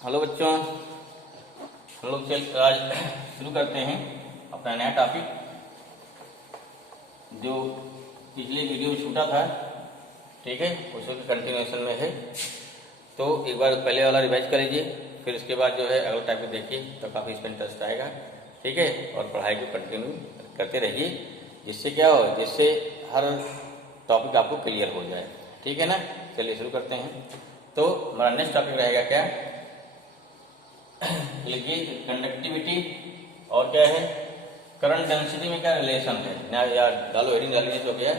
Hello बच्चों, हम लोग चल आज शुरू करते हैं अपना नया टॉपिक जो पिछले वीडियो में छूटा था। ठीक है, उसी के कंटिन्यूएशन में है। तो एक बार पहले वाला रिवाइज कर लीजिए, फिर उसके बाद जो है अगला टॉपिक देखिए, तो काफ़ी इसमें इंटरेस्ट आएगा। ठीक है, और पढ़ाई को कंटिन्यू करते रहिए, जिससे क्या हो, जिससे हर टॉपिक आपको क्लियर हो जाए। ठीक है ना। चलिए शुरू करते हैं। तो हमारा नेक्स्ट टॉपिक रहेगा क्या, लिखिए कंडक्टिविटी और क्या है, करंट डेंसिटी में क्या रिलेशन है ना, या डालो हेडिंग डाल लीजिए। तो क्या है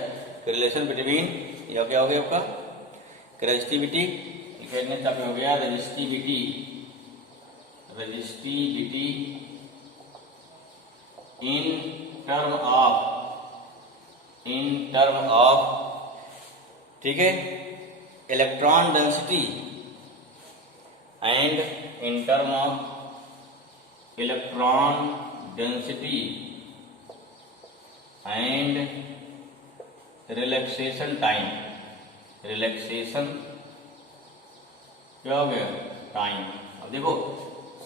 रिलेशन बिटवीन, या क्या हो गया आपका रेजिस्टिविटी, टॉपिक हो गया resistivity. Resistivity in term of ठीक है electron density and in term of electron density and relaxation time। relaxation क्या हो गया, टाइम। अब देखो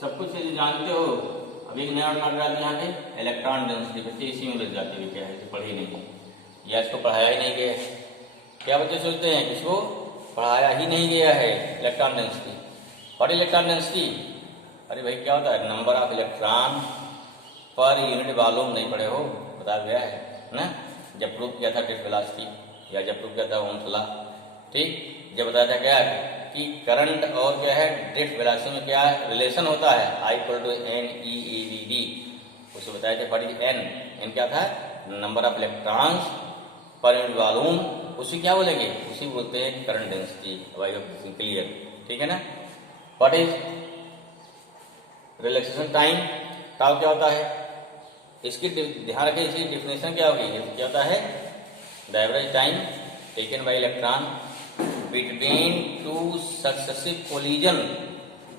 सब कुछ जानते हो। अब एक नया वर्ड डाल दिया यहाँ पे इलेक्ट्रॉन डेंसिटी, बच्चे इसी में लग जाते हैं। क्या है, पढ़ी नहीं है या इसको पढ़ाया ही नहीं गया है। क्या बच्चे सोचते हैं इसको पढ़ाया ही नहीं गया है इलेक्ट्रॉन डेंसिटी। और इलेक्ट्रॉन डेंसिटी, अरे भाई क्या होता है, नंबर ऑफ इलेक्ट्रॉन पर यूनिट वॉल्यूम। नहीं पढ़े हो, बताया गया है ना, जब प्रूव किया था ड्रिफ्ट वेलोसिटी, या जब प्रूव किया था ओम्स लॉ। ठीक, जब बताया था क्या है कि करंट और क्या है ड्रिफ्ट वेलोसिटी में क्या रिलेशन होता है, I = NeADD। उसे बताया था पढ़ी एन क्या था, number of electrons per unit volume. उसी क्या बोलेंगे, उसी बोलते हैं करंट डेंसिटी। क्लियर, ठीक है ना। What is relaxation time, tau क्या होता है, इसकी ध्यान रखें, इसकी डिफिनेशन क्या होगी। क्या होता है, the average time taken by electron between two successive collision.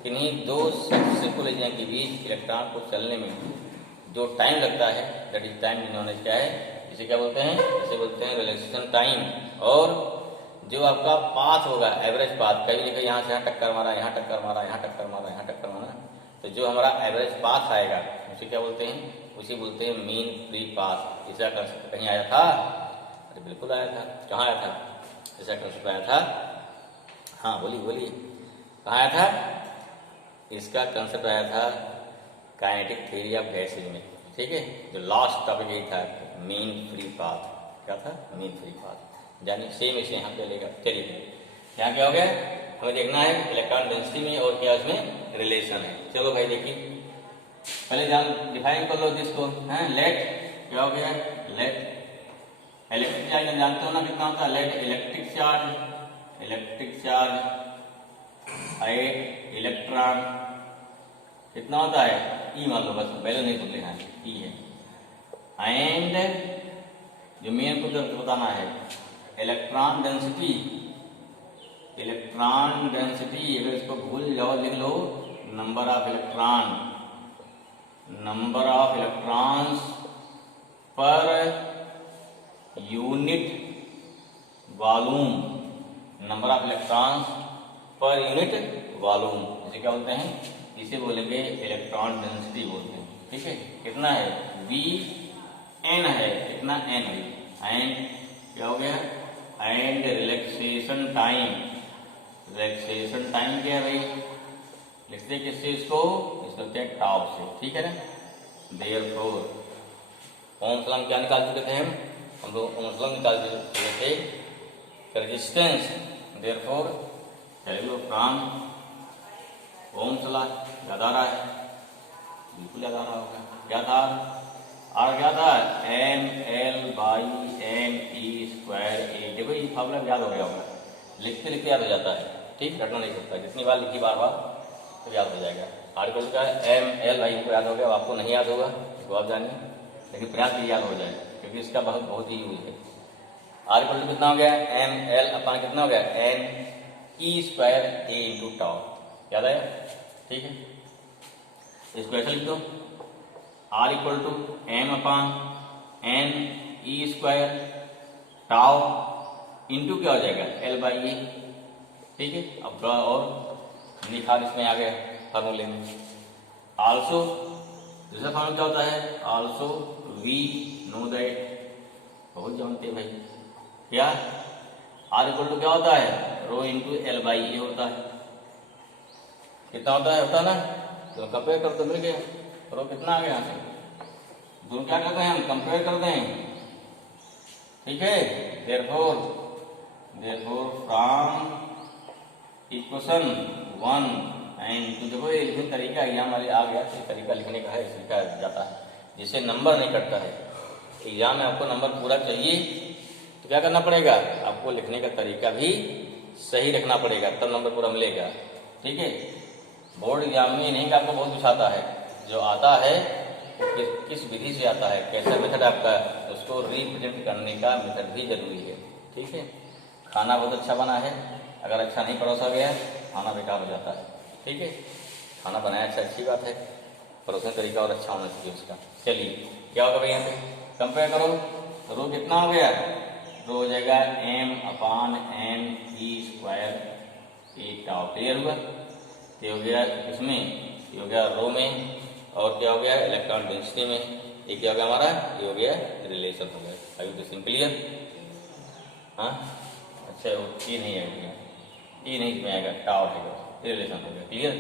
किन्हीं दो सक्सेसिव कोलिजन के बीच इलेक्ट्रॉन को चलने में जो टाइम लगता है, that is time known as क्या है, इसे क्या बोलते हैं, इसे बोलते हैं रिलैक्सेशन टाइम। और जो आपका पाथ होगा, एवरेज पाथ, कभी देखो यहाँ से यहाँ टक्कर मारा, यहाँ टक्कर मारा, यहाँ टक्कर मारा, यहाँ टक्कर मारा, तो जो हमारा एवरेज पाथ आएगा उसे क्या बोलते हैं, उसे बोलते हैं मीन फ्री पाथ। इसका कंसेप्ट कहीं आया था, अरे बिल्कुल आया था। कहाँ आया था, इसका कंसेप्ट आया था, हाँ बोलिए कहाँ आया था, इसका कंसेप्ट आया था काइनेटिक थ्योरी ऑफ गैसेज में। ठीक है, जो लास्ट टॉपिक यही था, मीन फ्री पाथ। क्या था, मीन फ्री पाथ। जानिए सेम इसे यहाँ पे लेगा। चलिए यहाँ क्या हो गया, हमें देखना है इलेक्ट्रॉन डेंसिटी में और क्या उसमें रिलेशन है। चलो भाई देखिए, पहले जान डिफाइन कर लो जिसको है। लेट क्या हो गया, लेट इलेक्ट्रिक चार्ज जानते हो ना कितना होता है, let electric charge at electron कितना होता है, ई मान लो, बस पहले नहीं बोल लेना ई है। एंड जो मेन को बताना है इलेक्ट्रॉन डेंसिटी अगर इसको भूल जाओ लिख लो, number of electrons per unit volume. Number of electrons per unit volume, इसे क्या बोलते हैं, इसे बोलेंगे इलेक्ट्रॉन डेंसिटी बोलते हैं। ठीक है, कितना है, Vn है, कितना n है, एंड क्या हो गया, एंड रिलैक्सेशन टाइम क्या है भाई, लिखते किससे इसको लिखते हैं टाउ से। ठीक है ना। देयरफॉर ओम्स लॉ क्या निकाल चुके थे हम लोग ओम्स लॉ निकाल चुके थे, रेजिस्टेंस। देयरफॉर चलो फ्रॉम ओम्स लॉ याद आ रहा है, बिल्कुल याद आ रहा होगा, क्या था, और क्या था, ml/n/e²। देखो ये फॉर्मूला याद हो गया होगा, लिखते लिखते याद हो जाता है। ठीक, रटना नहीं पड़ता, जितनी बार लिखी बार तो याद हो जाएगा। आर्टिकल का ml भाई इनको याद हो गया, आपको नहीं याद होगा इसको आप जानिए, लेकिन प्रयास भी याद हो जाए क्योंकि इसका बहुत ही यूज है। आर्टिकल कितना हो गया, ml अपना कितना हो गया, n e²a × याद आया। ठीक है, इसको ऐसा लिख दो, R = m/n e² इंटू क्या हो जाएगा L/e। ठीक है, अब और निखार इसमें आ गया, फार्मूले में। आल्सो दूसरा फार्मूला क्या होता है, आल्सो वी नो दैट, बहुत जानते हैं भाई, क्या आर इक्वल टू क्या होता है, रो इंटू एल बाई ए होता है। कितना होता है ना, तो कंपेयर कर तो मिल गया, रो कितना आ गया यहाँ से, दोनों क्या करते हैं हम कंपेयर करते हैं, ठीक है। Therefore from equation 1 and two, देखो ये लिखने तरीका एग्जाम वाले आ गया, इस तरीका लिखने का है, लिखा जाता है जिससे नंबर नहीं कटता है। एग्जाम में आपको नंबर पूरा चाहिए तो क्या करना पड़ेगा, आपको लिखने का तरीका भी सही रखना पड़ेगा, तब नंबर पूरा मिलेगा, ठीक है। बोर्ड एग्जाम में नहीं कि आपको बहुत कुछ आता है, जो आता है किस विधि से आता है, कैसा मेथड आपका, उसको रिप्रेजेंट करने का मेथड भी जरूरी है, ठीक है। खाना बहुत अच्छा बना है, अगर अच्छा नहीं परोसा गया खाना बेकार हो जाता है, ठीक है। खाना बनाया अच्छा, अच्छी बात है, परोसने का तरीका और अच्छा होना चाहिए उसका। चलिए क्या होगा भाई, यहाँ पे कंपेयर करो, रो कितना हो गया, रो हो जाएगा m अपान n e स्क्वायर ए टाउ, क्लियर हुआ। ये हो गया इसमें, ये हो गया रो में, और क्या हो गया इलेक्ट्रॉन डेंसिटी में, ये क्या हो गया हमारा, ये हो गया रिलेशन हो गया। अभी तो सिंपल क्लियर, हाँ अच्छा ये नहीं आएगा, ये नहीं इसमें आएगा, टाउ आएगा, रिलेशन हो गया, क्लियर।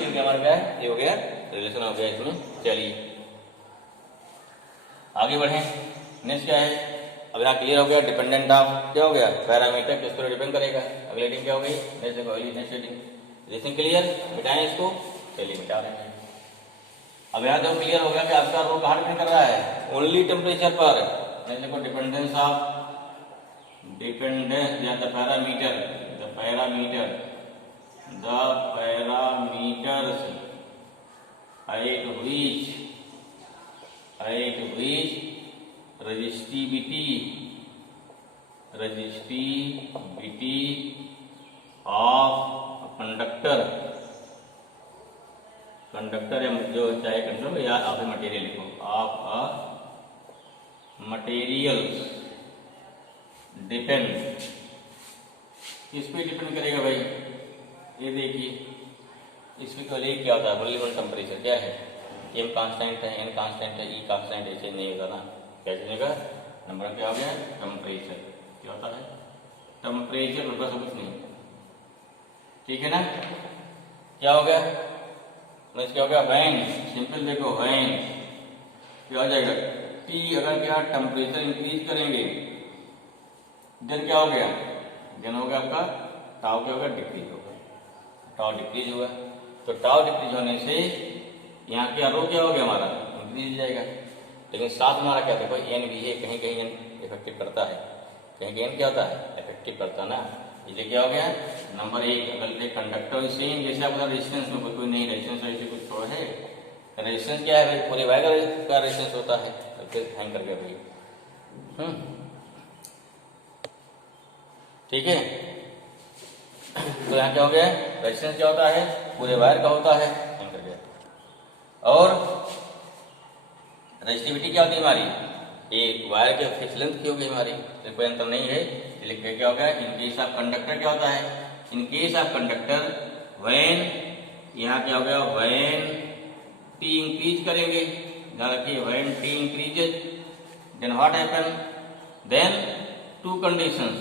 ये क्या हमारा क्या है, ये हो गया रिलेशन हो गया इसमें। चलिए आगे बढ़े, नेक्स्ट क्या है, अब यहाँ क्लियर हो गया डिपेंडेंट ऑफ, क्या हो गया पैरामीटर किस पर डिपेंड करेगा। अगली हेडिंग क्या हो गई, नेक्स्ट देखो नेक्स्ट हेडिंग, रीजनिंग क्लियर, मिटाएं इसको, चलिए मिटा रहे हैं। अब यहाँ देखो क्लियर हो गया कि आपका रो कहाँ डिपेंड कर रहा है, ओनली टेम्परेचर पर। देखो डिपेंडेंस ऑफ, डिपेंडेंस या the parameter at which resistivity of conductor या जो चाहे कंडक्टर या आप मटेरियल लिखो, ऑफ अ मटेरियल डिपेंड, किस पे डिपेंड करेगा भाई, ये देखिए इसमें पहले क्या होता है, वॉल्यूम टेम्परेचर क्या है, m कांस्टेंट है, n कांस्टेंट है, e कांस्टेंट है, ऐसे नहीं होगा ना, क्या चलेगा, नंबर क्या हो गया टेम्परेचर, क्या होता है टेम्परेचर, बस कुछ नहीं, ठीक है ना। क्या हो गया, मैं क्या हो गया वैन, सिंपल देखो वैन क्या हो जाएगा, T अगर क्या टेम्परेचर इंक्रीज करेंगे देन क्या हो गया, देन हो गया आपका टाउ, क्या होगा डिक्रीज होगा, टाउ डिक्रीज हुआ, तो टाउ डिक्रीज होने से यहाँ क्या रो क्या हो गया हमारा इंक्रीज हो जाएगा, लेकिन साथ हमारा क्या देखो एन भी है, कहीं कहीं एन इफेक्टिव करता है, कहीं कहीं एन क्या होता है इफेक्टिव करता ना, इसलिए क्या हो गया नंबर 1, अगर कंडक्टर सेम जैसे आपका रेजिस्टेंस में कोई नहीं, रेजिस्टेंस ऐसे कुछ थोड़ा है, रेजिस्टेंस क्या है भाई पूरे वायर का रेजिस्टेंस होता है, फिर हैंग कर गया भाई, ठीक है। तो यहाँ क्या हो गया, रेजिस्टेंस क्या होता है पूरे वायर का होता है, हैंग कर गया। और रेजिस्टिविटी क्या होती है हमारी, एक वायर के फिक्स लेंथ की होगी हमारी, कोई अंतर नहीं है, लेकिन क्या होगा इन केस ऑफ कंडक्टर क्या होता है, in case of conductor when, यहाँ क्या हो गया व्हेन टी इंक्रीज करेंगे, ध्यान रखिए when T increases then what happen, then two conditions,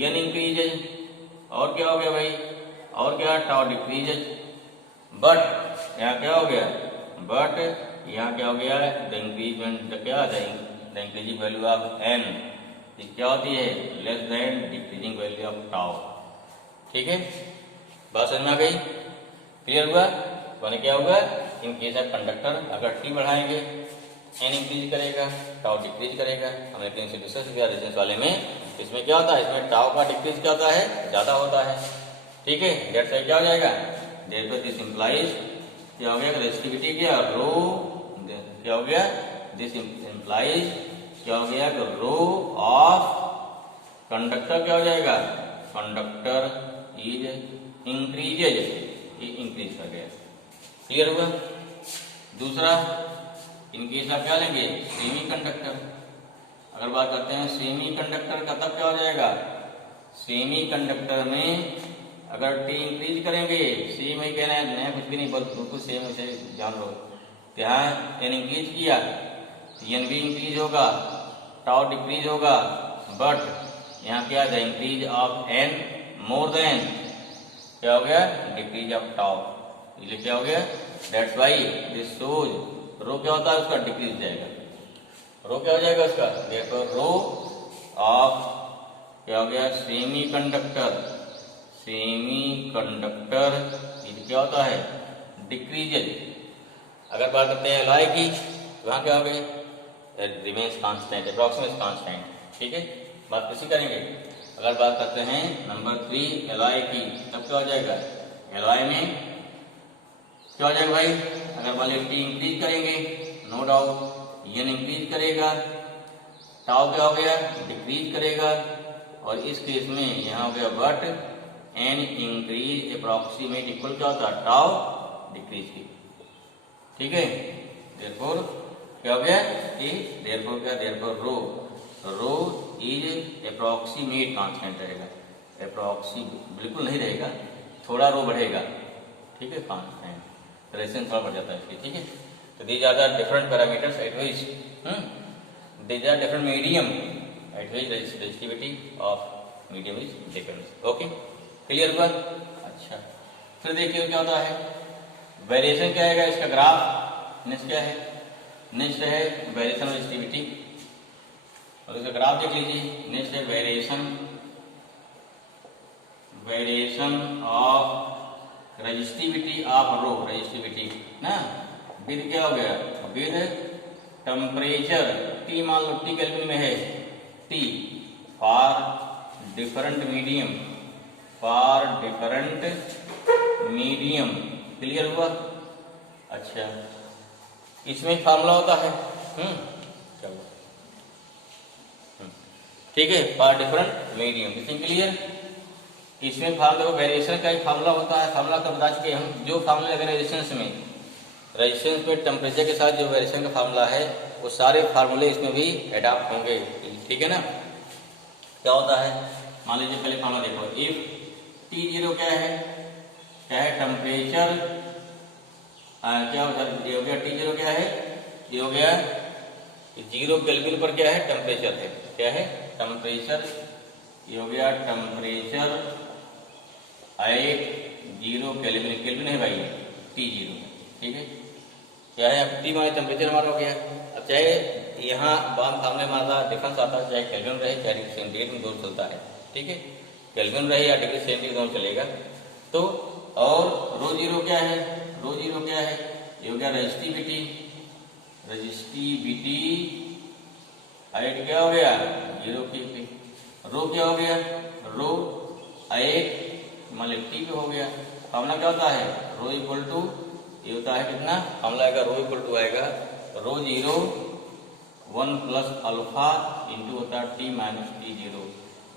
n increases और क्या हो गया भाई, और क्या टाउ डिक्रीजेज, बट यहाँ क्या हो गया, बट यहाँ क्या हो गया द इंक्रीजमेंट क्या the increasing value of n क्या होती है less than decreasing value of tau, ठीक है। बात समझ में आ गई, क्लियर हुआ। तो क्या होगा इन केस ऑफ कंडक्टर अगर टी बढ़ाएंगे एन इंक्रीज करेगा, टाउ डिक्रीज करेगा, हमने 3 से डिस्कस किया रेजिस्टेंस वाले में, इसमें क्या होता है, इसमें टाउ का डिक्रीज क्या होता है ज्यादा होता है, ठीक है। डेट साइड क्या हो जाएगा, डेट दिस इंप्लाइज क्या हो गया रेजिस्टिविटी क्या रो, क्या हो गया दिस इंप्लाइज क्या हो गया रो ऑफ कंडक्टर क्या हो जाएगा, कंडक्टर इज इंक्रीजेज, ये इंक्रीज कर गया, क्लियर हुआ। दूसरा इनकेस आप क्या लेंगे सेमी कंडक्टर, अगर बात करते हैं सेमी कंडक्टर का तब क्या हो जाएगा, सेमी कंडक्टर में अगर टी इंक्रीज करेंगे, सेम ही कहना है, नया कुछ भी नहीं, बिल्कुल सेम उसे जान लो। यहाँ एन इंक्रीज किया, एन भी इंक्रीज होगा, टाउ डिक्रीज होगा, बट यहाँ क्या the increase of N more than क्या हो गया, डिक्रीज ऑफ टाउ, इसलिए क्या हो गया, दैट्स वाई दिस शोज रो क्या होता है उसका डिक्रीज जाएगा, रो क्या हो जाएगा उसका, देखो रो ऑफ क्या हो गया, सेमी कंडक्टर, सेमी कंडक्टर ये क्या होता है, डिक्रीजेज। अगर बात करते हैं एलॉय की, वहां क्या हो गई, रिमेन्स कांस्टेंट, अप्रॉक्सिमेट कांस्टेंट, ठीक है, बात किसी करेंगे। अगर बात करते हैं नंबर 3 एलॉय की, तब क्या हो जाएगा, एलॉय में क्या हो जाएगा भाई, अगर मान लीजिए टी इंक्रीज करेंगे, नो डाउट एन इंक्रीज करेगा, टाउ क्या हो गया, डिक्रीज करेगा, और इस केस में यहाँ हो गया but an increase approximate equal क्या होता है, टाउ डिक्रीज की, ठीक है। देयरफॉर क्या हो गया कि देयरफॉर क्या, therefore rho is approximate constant रहेगा, अप्रॉक्सी बिल्कुल नहीं रहेगा, थोड़ा रो बढ़ेगा, ठीक है, कांस्टेंट रेजिस्टेंस थोड़ा बढ़ जाता है इसकी, ठीक है। तो these are the different parameters at which these are different medium at which resistivity of medium is difference, okay, clear हुआ। अच्छा, फिर देखिए क्या होता है, वेरिएशन क्या आएगा इसका ग्राफ, नेक्स्ट क्या है, नेक्स्ट है वेरिएशन ऑफ रेजिस्टिविटी, और इसका ग्राफ देख लीजिए, नेक्स्ट है variation of resistivity of rho, resistivity ना, विद क्या हो गया, विद टेम्परेचर, टी मान लो टी केल्विन में है, T for different medium, for different medium, clear हुआ। अच्छा, इसमें फार्मूला होता है, चलो ठीक है, फॉर डिफरेंट मीडियम, इसमें क्लियर, इसमें फार्मूला वेरिएशन का एक फार्मूला होता है, फार्मूला तो बता चुके हम, जो फार्मूला लगे रेजिस्टेंस में टेम्परेचर के साथ जो वेरिएशन का फार्मूला है वो सारे फार्मूले इसमें भी एडाप्ट होंगे, ठीक है ना। क्या होता है, मान लीजिए पहले फार्मूला देखो, इफ T0 क्या है टेम्परेचर, क्या हो गया, T0 क्या है, ये हो गया 0 केल्विन पर क्या है, टेम्परेचर है, क्या है, टेम्परेचर, ये हो गया टेम्परेचर एट 0 केल्विन, केल्विन है भाई T0, ठीक है, क्या है, अब T माने टेम्परेचर हमारा हो गया। अब चाहे यहाँ बाम सामने हमारा डिफरेंस आता है, चाहे केल्विन रहे चाहे डिग्री सेंटीग्रेड में दोनों चलता है, ठीक है, केल्विन रहे या डिग्री सेंटीग्रेड दोनों चलेगा। तो और रो जीरो क्या है, रो जीरो क्या है, ये हो गया रेजिस्टिविटी, रेजिस्टिविटी एट क्या हो गया, 0 की, रो क्या हो गया, रो एट मान लीजिए टी पे हो गया, फार्मूला क्या होता है, रो इक्वल टू, ये होता है कितना, फार्मूला आएगा रो इक्वल टू आएगा रो 0 1 प्लस अल्फा इंटू होता है टी माइनस T0,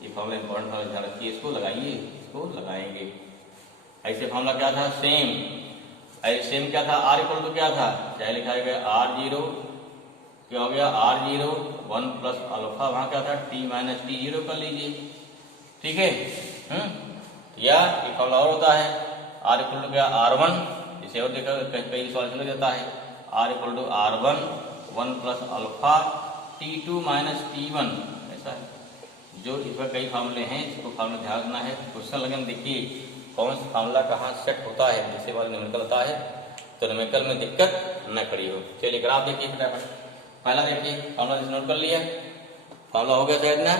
ये फार्मूला इंपॉर्टेंट फार्मूला ध्यान रखिए, इसको लगाइए, इसको लगाएंगे। ऐसे फार्मूला क्या था, सेम क्या था, R इक्वल टू क्या था, चाहे लिखा गया R0 क्या हो गया, R0 1 प्लस अल्फा, वहां क्या था T माइनस T0 कर लीजिए, ठीक है। या एक फार्मूला और होता है, R इक्वल टू क्या, R1, इसे और देखा कई सॉल्यूशन में देता है, R equal to R1 1 plus alpha T2 minus T1, ऐसा है। जो इसमें कई फार्मूले हैं, इसको फार्मूला ध्यान रखना है, क्वेश्चन लगन देखिए कौन सा फार्मूला कहाँ सेट होता है, जिससे वाला न्यूमेरिकल होता है तो न्यूमेरिकल में दिक्कत न खड़ी हो। चलिए ग्राफ देखिए फटाफट, पहला देखिए फार्मूला जिसने नोट कर लिया, फार्मूला हो गया शायद ना,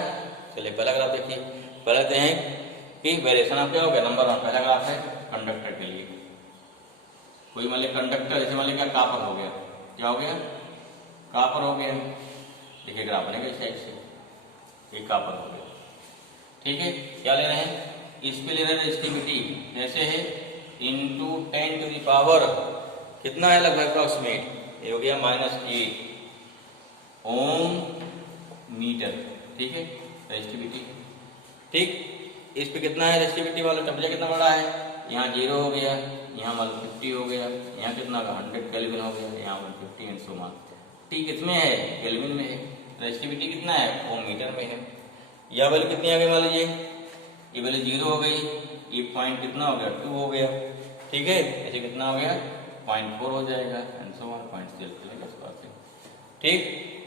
चलिए पहला ग्राफ देखिए, पहले तो हैं कि वेरिएशन ऑफ क्या हो गया, नंबर 1 पहला ग्राफ है कंडक्टर के लिए, कोई मान लिया कंडक्टर, जैसे मान लिया कापर हो गया, क्या हो गया, कापर हो गया, देखिए ग्राफ बनेगा इस साइड से, ये कापर हो गया, ठीक है। क्या ले रहे हैं, इस पे ले रहे हैं रेजिस्टिविटी, जैसे है इंटू 10 टू द पावर कितना है लगभग अप्रॉक्सीमेट, ये हो गया -8 ओम मीटर, ठीक है, रेजिस्टिविटी, ठीक। इस पे कितना है रेजिस्टिविटी वाला, टेम्परेचर कितना बड़ा है, यहाँ 0 हो गया, यहाँ मान 50 हो गया, यहाँ कितना 100 केल्विन हो गया, यहाँ 150 एंड सो ऑन। टी कितने है, केल्विन में है, रेजिस्टिविटी कितना है, ओम मीटर में है। यह वैल्यू कितनी आ गई, मान लीजिए ये वैल्यू 0 हो गई, ये पॉइंट कितना हो गया 2 हो गया, ठीक है। ऐसे कितना हो गया 0.4 हो जाएगा एंड सो ऑन 0.0 चलेगा इस पास से, ठीक।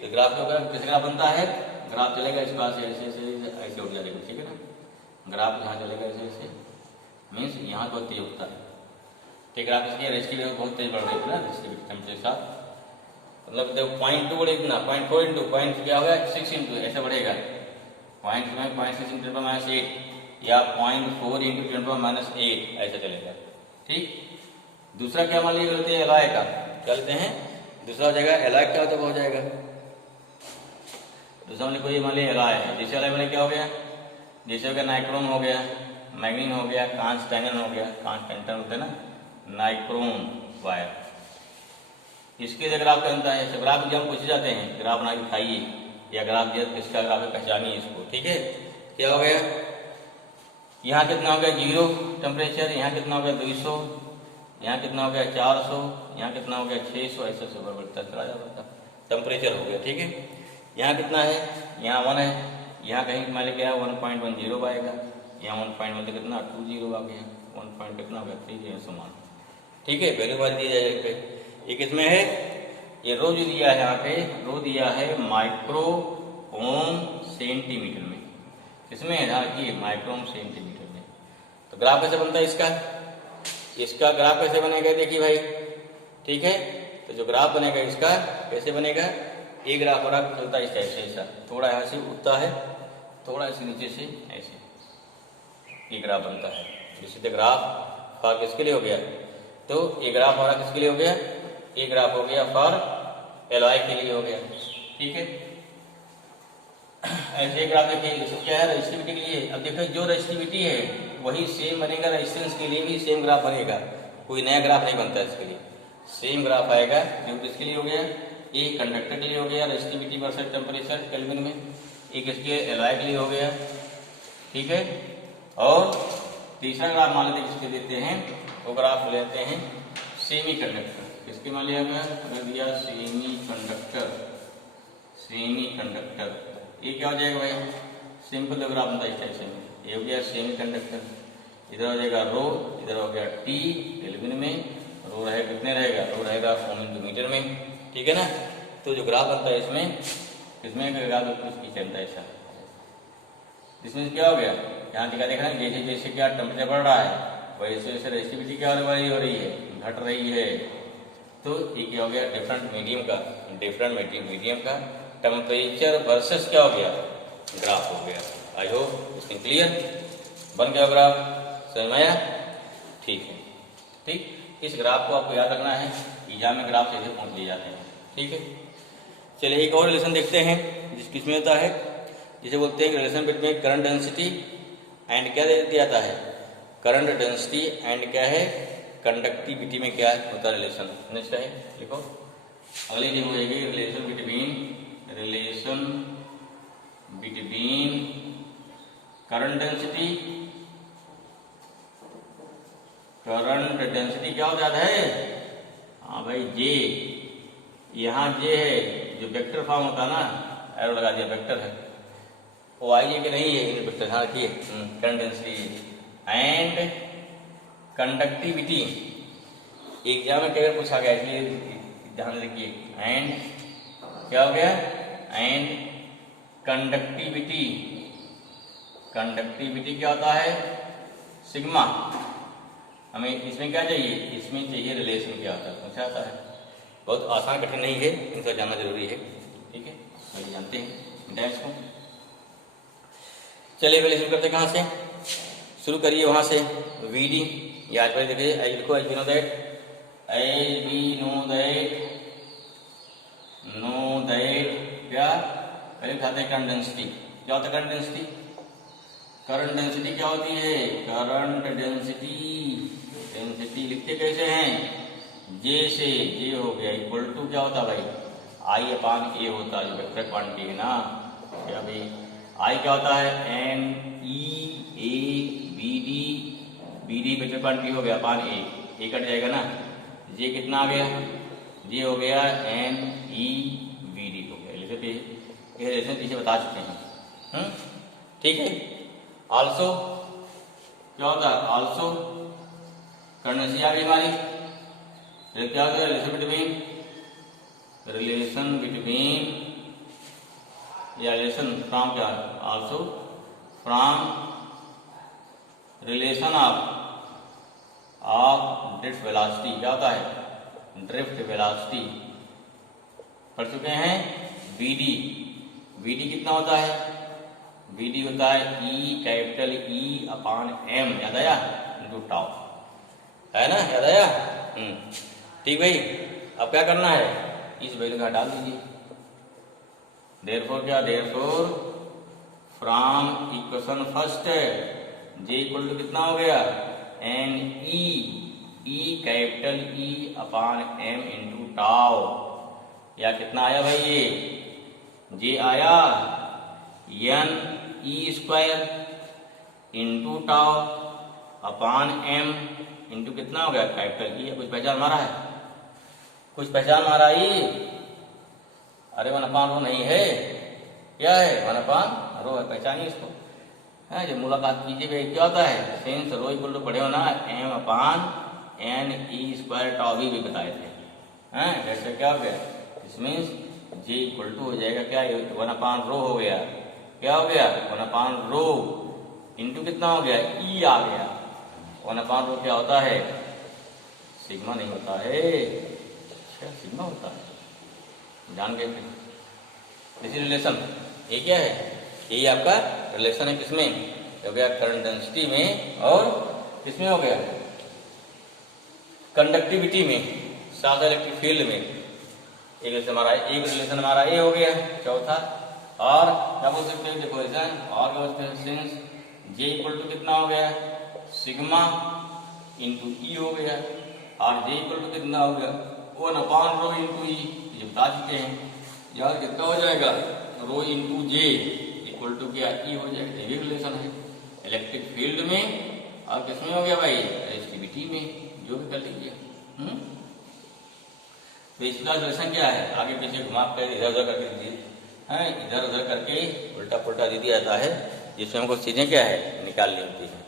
तो ग्राफ का किस ग्राफ बनता है, ग्राफ चलेगा इस पास से ऐसे ऐसे ऐसे उठ जाएगा, ठीक है ना। ग्राफ यहाँ चलेगा ऐसे ऐसे, मीन्स यहाँ बहुत तेज होता है, ठीक। ग्राफ इसकी रेस्टिविटी बहुत तेज बढ़ रही है ना, रेस्टिविटी टेम्परेचर के साथ, मतलब देखो 0.2 बढ़े इतना 0.4 इंटू पॉइंट क्या होगा 6 इंटू ऐसे बढ़ेगा, पॉइंट में 0.6 इंटू 10⁻8 या 0.4 इंटू 10⁻8 ऐसे चलेगा, ठीक। दूसरा क्या मान लीजिए लेते हैं एलॉय का, क्या लेते हैं दूसरा हो जाएगा एलॉय क्या होता है वो हो जाएगा, दूसरा मान कोई मान लिया एलॉय है, जैसे एलॉय मैंने क्या हो गया, जैसे हो गया नाइक्रोम हो गया, मैग्नीन हो गया, कांच टैनन हो गया, कांच टैंटन होते हैं ना, नाइक्रोम वायर, इसके जो ग्राफ बनता है, सब ग्राफ एग्जाम पूछे जाते हैं, ग्राफ बना के दिखाइए या ग्राफ किसका ग्राफ है पहचानिए इसको, ठीक है। क्या हो गया, यहाँ कितना हो गया 0 टेम्परेचर, यहाँ कितना हो गया 200, यहाँ कितना हो गया 400, यहाँ कितना हो गया 600, ऐसा सुपर बढ़ता चला जाता टेम्परेचर हो गया, ठीक है। यहाँ कितना है, यहाँ 1 है, यहाँ कहीं मान लिया 1.10 आएगा, यहाँ 1.1 कितना 20 आ गया, 1 पॉइंट कितना हो गया 3 समान, ठीक है। वैल्यू मान दी जाएगी, ये किसमें है, ये रो जो दिया है यहाँ पे रो दिया है माइक्रो ओम सेंटीमीटर में, किसमें है कि माइक्रो ओम सेंटीमीटर में। तो ग्राफ कैसे बनता है इसका, इसका ग्राफ कैसे बनेगा देखिए भाई, ठीक है। तो जो ग्राफ बनेगा इसका कैसे बनेगा, एक ग्राफ और चलता है इस टाइप से, ऐसा थोड़ा यहाँ से उठता है, थोड़ा इसके नीचे से ऐसे, ये ग्राफ बनता है। जिससे ग्राफ फॉर किसके लिए हो गया, तो ये ग्राफ हमारा किसके लिए हो गया, ये ग्राफ हो गया फॉर एलॉय के लिए हो गया, ठीक है। ऐसे ग्राफ देखिए क्या है रेजिस्टिविटी के लिए, अब देखो जो रेजिस्टिविटी है वही सेम बनेगा, रेजिस्टेंस के लिए भी सेम ग्राफ बनेगा, कोई नया ग्राफ नहीं बनता इसके लिए, सेम ग्राफ आएगा। जो किसके लिए हो गया, एक कंडक्टर के लिए हो गया रेजिस्टिविटी वर्सेस टेम्परेचर केल्विन में, एक इसके एलॉय के लिए हो गया, ठीक है। और तीसरा ग्राफ मान लेते किसके देते हैं, वो ग्राफ लेते हैं सेमी कंडक्टर, किसके मान लिया गया, दिया सेमी कंडक्टर, सेमी कंडक्टर, ये क्या हो जाएगा भाई, सिंपल ग्राफ बनता है इस टाइप से, ये हो गया सेमी कंडक्टर, इधर हो जाएगा रो, इधर हो गया टी केल्विन में, रो रहेगा कितने रहेगा, रो रहेगा ओम इंटू मीटर में, ठीक है ना। तो जो ग्राफ बनता है इसमें किसमें ग्राफ उसकी चलता है ऐसा, इसमें क्या हो गया, यहाँ दिखा देखा जैसे जैसे क्या टेम्परेचर बढ़ रहा है वैसे वैसे रेजिस्टिविटी क्या हो रही है, घट रही है। तो ये क्या हो गया डिफरेंट मीडियम का टेम्परेचर वर्सेस क्या हो गया ग्राफ हो गया। आई होप इसमें क्लियर बन गया ग्राफ, समझ में आया, ठीक है। ठीक, इस ग्राफ को आपको याद रखना है, एग्जाम में ग्राफ सीधे पहुंच लिए जाते हैं, ठीक है। चलिए एक और रिलेशन देखते हैं किसमें होता है, जिसे बोलते हैं relation between current density and क्या दे दिया जाता है, करंट डेंसिटी एंड क्या है कंडक्टिविटी में क्या होता है रिलेशन। नेक्स्ट है लिखो, अगली जो होगी रिलेशन बिटवीन करंट डेंसिटी क्या हो जाता है, हाँ भाई जे, यहाँ जे है जो वेक्टर फॉर्म होता है ना, एरो लगा दिया वेक्टर है, वो आई है कि नहीं है वेक्टर, हाँ रखिए current density and conductivity, exam में कई बार पूछा गया इसलिए ध्यान रखिए, एंड क्या हो गया एंड कंडक्टिविटी, कंडक्टिविटी क्या होता है सिग्मा, हमें इसमें क्या चाहिए, इसमें चाहिए रिलेशन क्या होता है, पूछा जाता है, बहुत आसान कठिन नहीं है, इनको जानना जरूरी है, ठीक है, वही जानते हैं इसको। चलिए पहले शुरू करते हैं, कहाँ से शुरू करिए, वहां से वी डी, ये आज पहले देखिए एज लिखो, एज वी नो दैट क्या पहले बताते हैं करंट डेंसिटी, क्या होता है करंट डेंसिटी, करंट डेंसिटी क्या होती है, करंट डेंसिटी लिखते कैसे हैं, जे से, जे हो गया इक्वल टू क्या होता है भाई आई अपान ए होता है, जो वेक्टर क्वांटिटी है ना, क्या भाई आई क्या होता है n e A v d vector quantity हो गया अपान ए कट जाएगा ना, जे कितना आ गया, जे हो गया एन ई बी डी हो गया, ये रिलेशन पीछे बता चुके हैं, ठीक है। आल्सो क्या होता है आल्सो, कंडीशन आ गई हमारी। फिर क्या होता है रिलेशन बिटवीन या रिलेशन फ्रॉम, क्या also from relation of drift velocity. क्या होता है ड्रिफ्ट वेलोसिटी पढ़ चुके हैं। वीडी, वीडी कितना होता है, वीडी होता है ई कैपिटल ई अपान एम, याद आया, इंटू टाउ, है ना, याद आया। ठीक भाई, अब क्या करना है, इस वैल्यू का डाल दीजिए। देयरफॉर क्या, therefore from equation first J equal to कितना हो गया N E, E capital E upon M into tau, या कितना आया भाई ये जे आया N E square into tau upon M into कितना हो गया कैपिटल ई। कुछ पहचान मारा है, कुछ पहचान मारा ई, अरे 1/रो नहीं है, क्या है 1/रो है, पहचानिए इसको। है जब मुलाकात कीजिए क्या होता है, सिंस रो इक्वल टू पढ़े हो ना एम अपान एन ई स्क्वायर टाउ भी बताए थे, हैं जैसे क्या हो गया, इस मीन्स जे इक्वल टू हो जाएगा क्या 1/रो हो गया, क्या हो गया 1/रो इंटू कितना हो गया ई आ गया। 1/रो क्या होता है, सिग्मा नहीं होता है, अच्छा सिग्मा होता है, जान गए थे। इसी रिलेशन ये क्या है, यही आपका रिलेशन है, किसमें हो गया करंट डेंसिटी में और किसमें हो गया कंडक्टिविटी में, साथ इलेक्ट्रिक फील्ड में। एक रिलेशन हमारा ये हो गया चौथा। और क्या बोल सकते हैं, देखो रिलेशन और क्या बोलते हैं, सिंस जे इक्वल टू कितना हो गया सिग्मा इंटू ई हो गया, और जे इक्वल टू कितना हो गया 1/रो इंटू ई, ये बता चुके हैं यार, कितना हो जाएगा rho into J equal to क्या ई हो जाएगा। ये भी रिलेशन है इलेक्ट्रिक फील्ड में और किसमें हो गया भाई रेजिस्टिविटी में, जो भी कर लीजिए। तो इसका रिलेशन क्या है, आगे पीछे घुमा कर इधर उधर करके दीजिए, हैं इधर उधर करके उल्टा पुल्टा दे दिया जाता है, जिसमें हमको चीजें क्या है निकालनी होती है।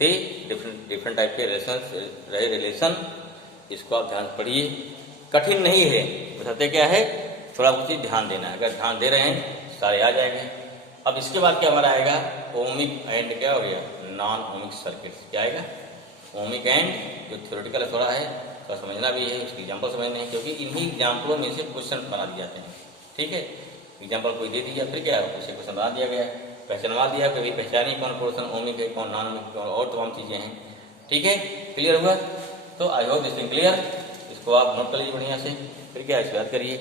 तो डिफरेंट टाइप के रिलेशन, इसको आप ध्यान पढ़िए, कठिन नहीं है, बताते क्या है थोड़ा कुछ ध्यान देना है, अगर ध्यान दे रहे हैं सारे आ जाएंगे। अब इसके बाद क्या हमारा आएगा ओमिक एंड क्या हो गया नॉन ओमिक सर्किट्स, क्या आएगा ओमिक एंड, जो थ्योरेटिकल थोड़ा है तो समझना भी है, उसकी एग्जाम्पल समझना है, क्योंकि इन्हीं एग्जाम्पलों में से क्वेश्चन बना दिए जाते हैं। ठीक है, एग्जाम्पल कोई दे दिया फिर क्या है उसे क्वेश्चन बना दिया गया, पहचानवा दिया, कभी पहचानी कौन पोर्सन ओमिक है कौन नॉन ओमिक कौन, और तमाम चीजें हैं। ठीक है, क्लियर हुआ, तो I hope this thing clear, इसको आप नोट कर लीजिए बढ़िया से, फिर क्या है इसको याद करिए।